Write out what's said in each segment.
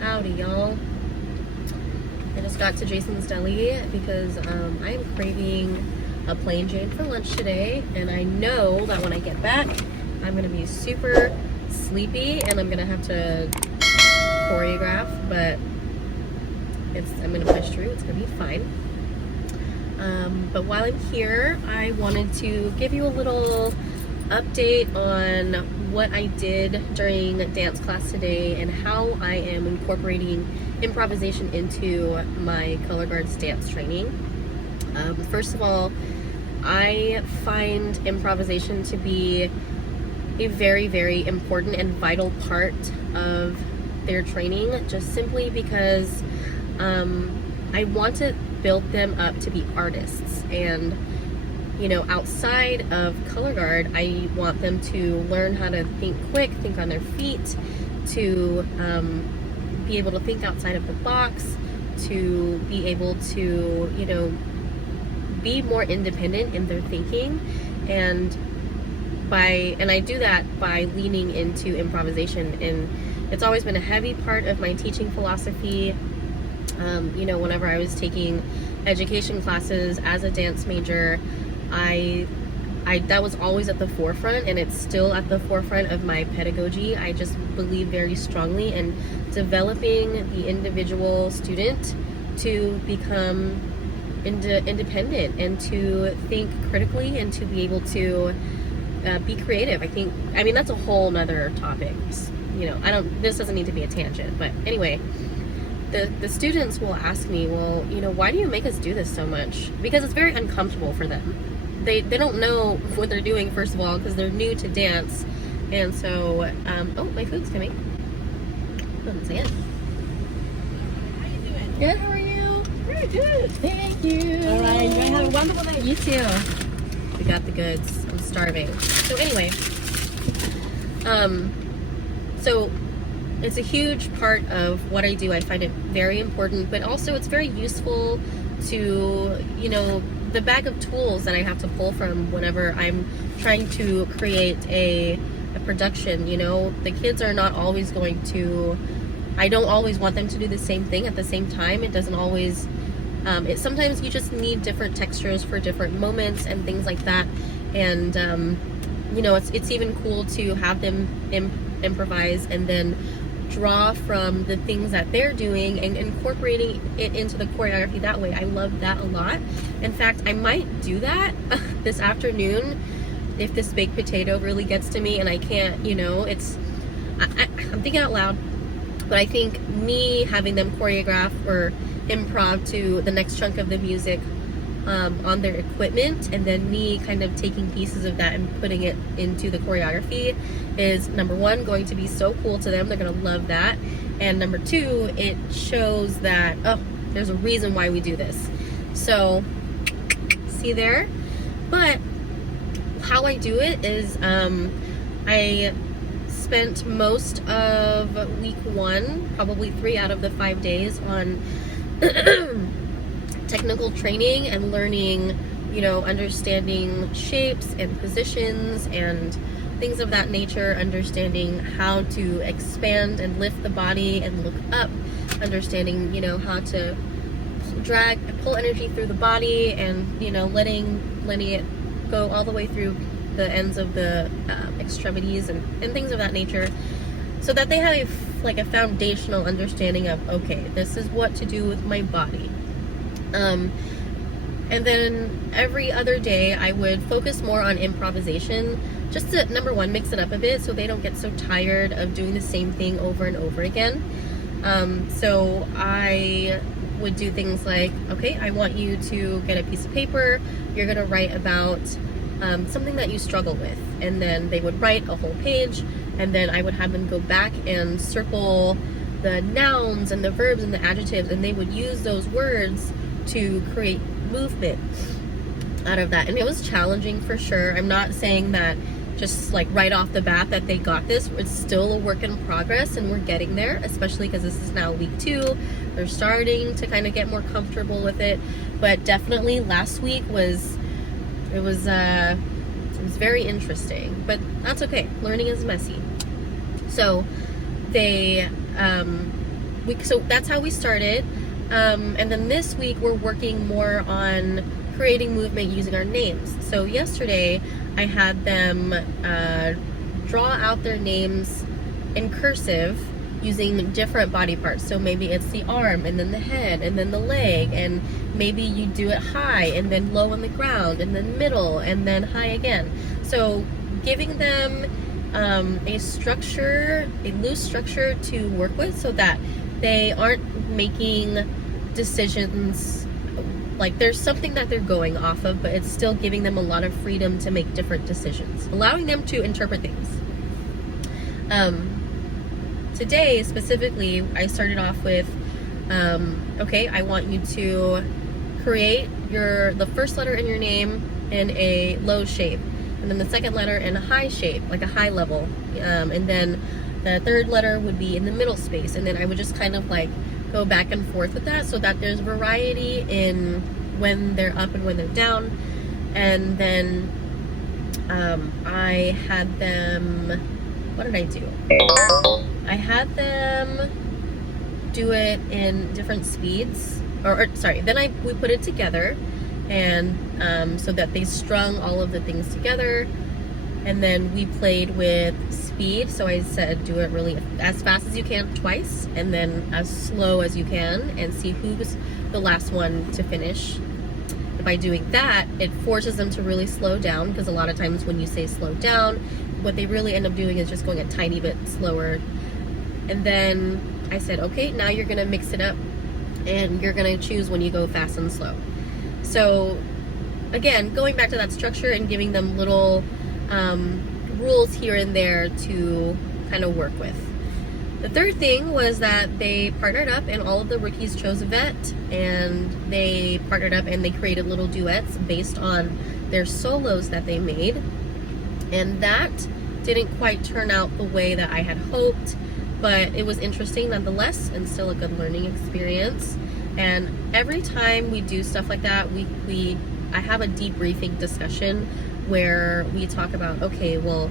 Howdy, y'all. I just got to Jason's Deli because I am craving a plain Jane for lunch today, and I know that when I get back, I'm gonna be super sleepy and I'm gonna have to choreograph, but I'm gonna push through. It's gonna be fine. But while I'm here, I wanted to give you a little update on what I did during dance class today and how I am incorporating improvisation into my color guards dance training. First of all, I find improvisation to be a very, very important and vital part of their training, just simply because I want to build them up to be artists. And outside of color guard, I want them to learn how to think quick, think on their feet, to be able to think outside of the box, to be able to, be more independent in their thinking. And I do that by leaning into improvisation. And it's always been a heavy part of my teaching philosophy. Whenever I was taking education classes as a dance major, I that was always at the forefront, and it's still at the forefront of my pedagogy. I just believe very strongly in developing the individual student to become independent and to think critically and to be able to be creative. I mean that's a whole nother topic. This doesn't need to be a tangent, but anyway, the students will ask me, well, why do you make us do this so much? Because it's very uncomfortable for them. They don't know what they're doing, first of all, because they're new to dance. And so, oh, my food's coming. Hold on a second. How you doing? Good, how are you? Very good. Thank you. All right, you have a wonderful day. You too. We got the goods. I'm starving. So anyway, so it's a huge part of what I do. I find it very important, but also it's very useful to, the bag of tools that I have to pull from whenever I'm trying to create a production. The kids are not always going to, I don't always want them to do the same thing at the same time. It doesn't always, sometimes you just need different textures for different moments and things like that. And, it's even cool to have them improvise and then draw from the things that they're doing and incorporating it into the choreography that way. I love that a lot. In fact, I might do that this afternoon if this baked potato really gets to me and I can't, I'm thinking out loud, but I think me having them choreograph or improv to the next chunk of the music on their equipment, and then me kind of taking pieces of that and putting it into the choreography is, number one, going to be so cool to them. They're going to love that. And number two, it shows that, there's a reason why we do this. So, see there? But how I do it is I spent most of week one, probably 3 out of the 5 days, on technical training and learning, understanding shapes and positions and things of that nature, understanding how to expand and lift the body and look up, understanding, how to pull energy through the body and, letting it go all the way through the ends of the extremities and things of that nature, so that they have a foundational understanding of, okay, this is what to do with my body. And then every other day I would focus more on improvisation, just to, number one, mix it up a bit so they don't get so tired of doing the same thing over and over again. So I would do things like, okay, I want you to get a piece of paper, you're gonna write about something that you struggle with, and then they would write a whole page, and then I would have them go back and circle the nouns and the verbs and the adjectives, and they would use those words to create movement out of that. And it was challenging for sure. I'm not saying that just right off the bat that they got this. It's still a work in progress, and we're getting there, especially because this is now week 2. They're starting to kind of get more comfortable with it, but definitely last week was very interesting, but that's okay. Learning is messy. So they so that's how we started. And then this week we're working more on creating movement using our names. So yesterday I had them draw out their names in cursive using different body parts. So maybe it's the arm, and then the head, and then the leg, and maybe you do it high, and then low on the ground, and then middle, and then high again. So giving them a structure, a loose structure to work with, so that they aren't making decisions, like there's something that they're going off of, but it's still giving them a lot of freedom to make different decisions, allowing them to interpret things. Today specifically, I started off with, okay, I want you to create the first letter in your name in a low shape, and then the second letter in a high shape, like a high level, and then the third letter would be in the middle space, and then I would just kind of like go back and forth with that so that there's variety in when they're up and when they're down. And then I had them, what did I do? I had them do it in different speeds, or sorry, then we put it together, and so that they strung all of the things together, and then we played with speed. So I said do it really as fast as you can twice, and then as slow as you can, and see who's the last one to finish. And by doing that, it forces them to really slow down, because a lot of times when you say slow down, what they really end up doing is just going a tiny bit slower. And then I said, okay, now you're gonna mix it up, and you're gonna choose when you go fast and slow. So again, going back to that structure and giving them little rules here and there to kind of work with. The third thing was that they partnered up, and all of the rookies chose a vet, and they partnered up and they created little duets based on their solos that they made. And that didn't quite turn out the way that I had hoped, but it was interesting nonetheless, and still a good learning experience. And every time we do stuff like that, I have a debriefing discussion where we talk about, okay, well,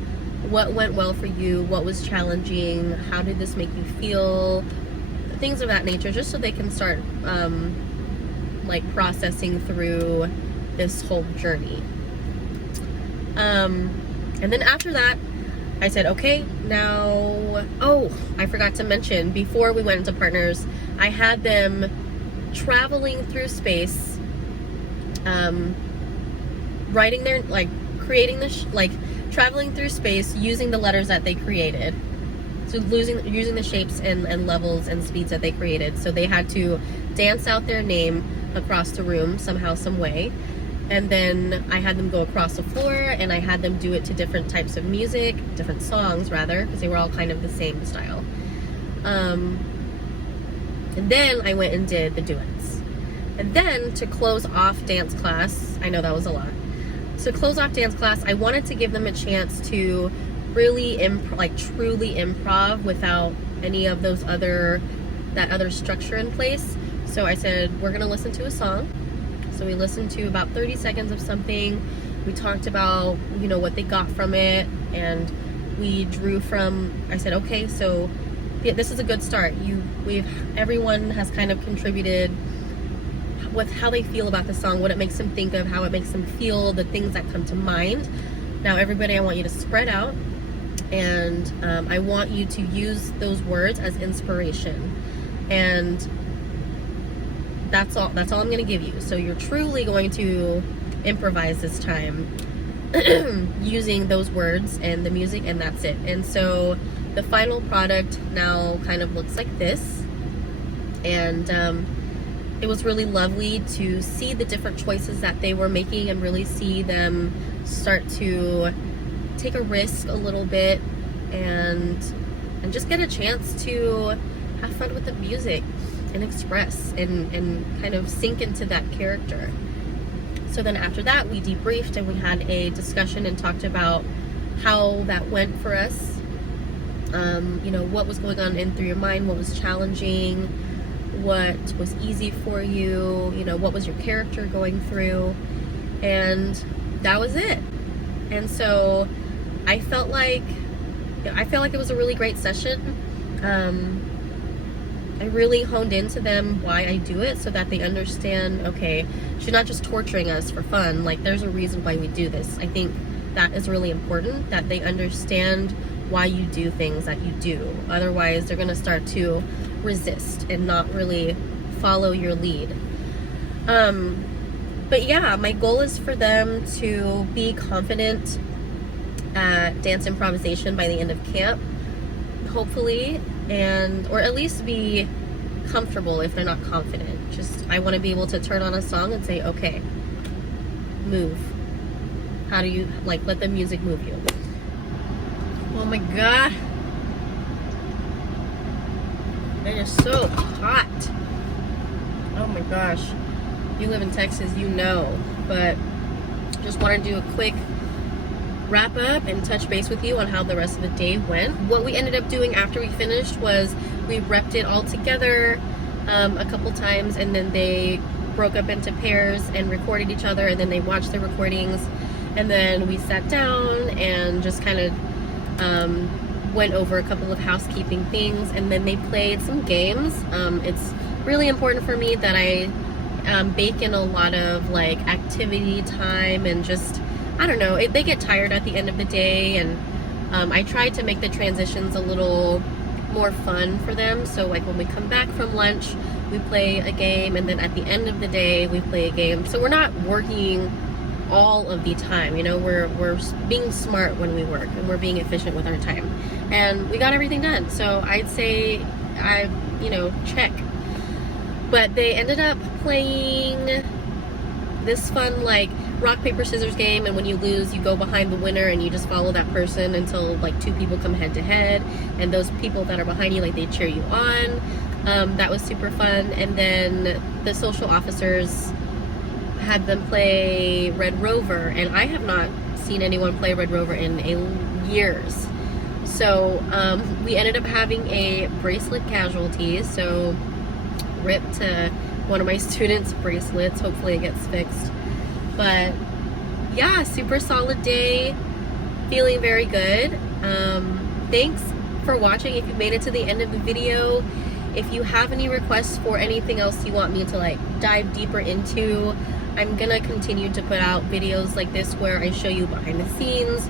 what went well for you? What was challenging? How did this make you feel? Things of that nature, just so they can start like processing through this whole journey. And then after that, I said, okay, now, oh, I forgot to mention, before we went into partners, I had them traveling through space, writing their, like, creating this, like, traveling through space using the letters that they created. So using the shapes and levels and speeds that they created. So they had to dance out their name across the room somehow, some way. And then I had them go across the floor, and I had them do it to different types of music, different songs rather, because they were all kind of the same style. And then I went and did the duets. And then to close off dance class, I know that was a lot. So close off dance class, I wanted to give them a chance to really truly improv without any of that other structure in place. So I said, we're gonna listen to a song. So we listened to about 30 seconds of something. We talked about, what they got from it, and we drew from, I said, okay, so this is a good start. Everyone has kind of contributed with how they feel about the song, what it makes them think of, how it makes them feel, the things that come to mind. Now everybody, I want you to spread out, and I want you to use those words as inspiration. And that's all I'm going to give you. So you're truly going to improvise this time using those words and the music, and that's it. And so the final product now kind of looks like this. And it was really lovely to see the different choices that they were making, and really see them start to take a risk a little bit, and just get a chance to have fun with the music and express and kind of sink into that character. So then after that, we debriefed, and we had a discussion and talked about how that went for us. What was going on through your mind, what was challenging, what was easy for you, what was your character going through, and that was it. And so I felt like it was a really great session. I really honed into them why I do it so that they understand, okay, she's not just torturing us for fun. Like, there's a reason why we do this. I think that is really important, that they understand why you do things that you do. Otherwise, they're going to start to resist and not really follow your lead. But yeah, my goal is for them to be confident at dance improvisation by the end of camp, hopefully, or at least be comfortable if they're not confident. Just, I want to be able to turn on a song and say, okay, move. How do you, like, let the music move you? Oh my God. It is so hot. Oh my gosh. You live in Texas, you know. But just want to do a quick wrap up and touch base with you on how the rest of the day went. What we ended up doing after we finished was we repped it all together a couple times, and then they broke up into pairs and recorded each other, and then they watched the recordings, and then we sat down and just kind of went over a couple of housekeeping things, and then they played some games. It's really important for me that I bake in a lot of like activity time, and just, I don't know, they get tired at the end of the day, and I try to make the transitions a little more fun for them. So like when we come back from lunch, we play a game, and then at the end of the day we play a game. So we're not working all of the time, you know, we're being smart when we work, and we're being efficient with our time, and we got everything done. So I'd say check. But they ended up playing this fun like rock paper scissors game, and when you lose you go behind the winner and you just follow that person until like two people come head to head, and those people that are behind you, like, they cheer you on. That was super fun. And then the social officers had them play Red Rover, and I have not seen anyone play Red Rover in years. So we ended up having a bracelet casualty, so rip to one of my students' bracelets. Hopefully it gets fixed. But yeah, super solid day, feeling very good. Thanks for watching. If you made it to the end of the video, if you have any requests for anything else you want me to like dive deeper into, I'm gonna continue to put out videos like this where I show you behind the scenes,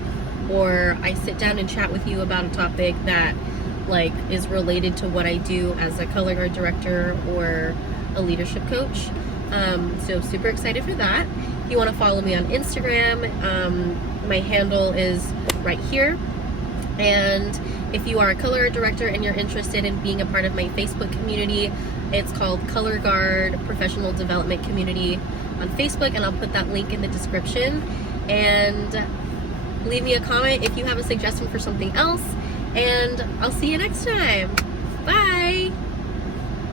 or I sit down and chat with you about a topic that like is related to what I do as a color guard director or a leadership coach. So super excited for that. If you want to follow me on Instagram, my handle is right here. And if you are a color guard director and you're interested in being a part of my Facebook community, it's called Color Guard Professional Development Community on Facebook, and I'll put that link in the description. And leave me a comment if you have a suggestion for something else, and I'll see you next time. Bye.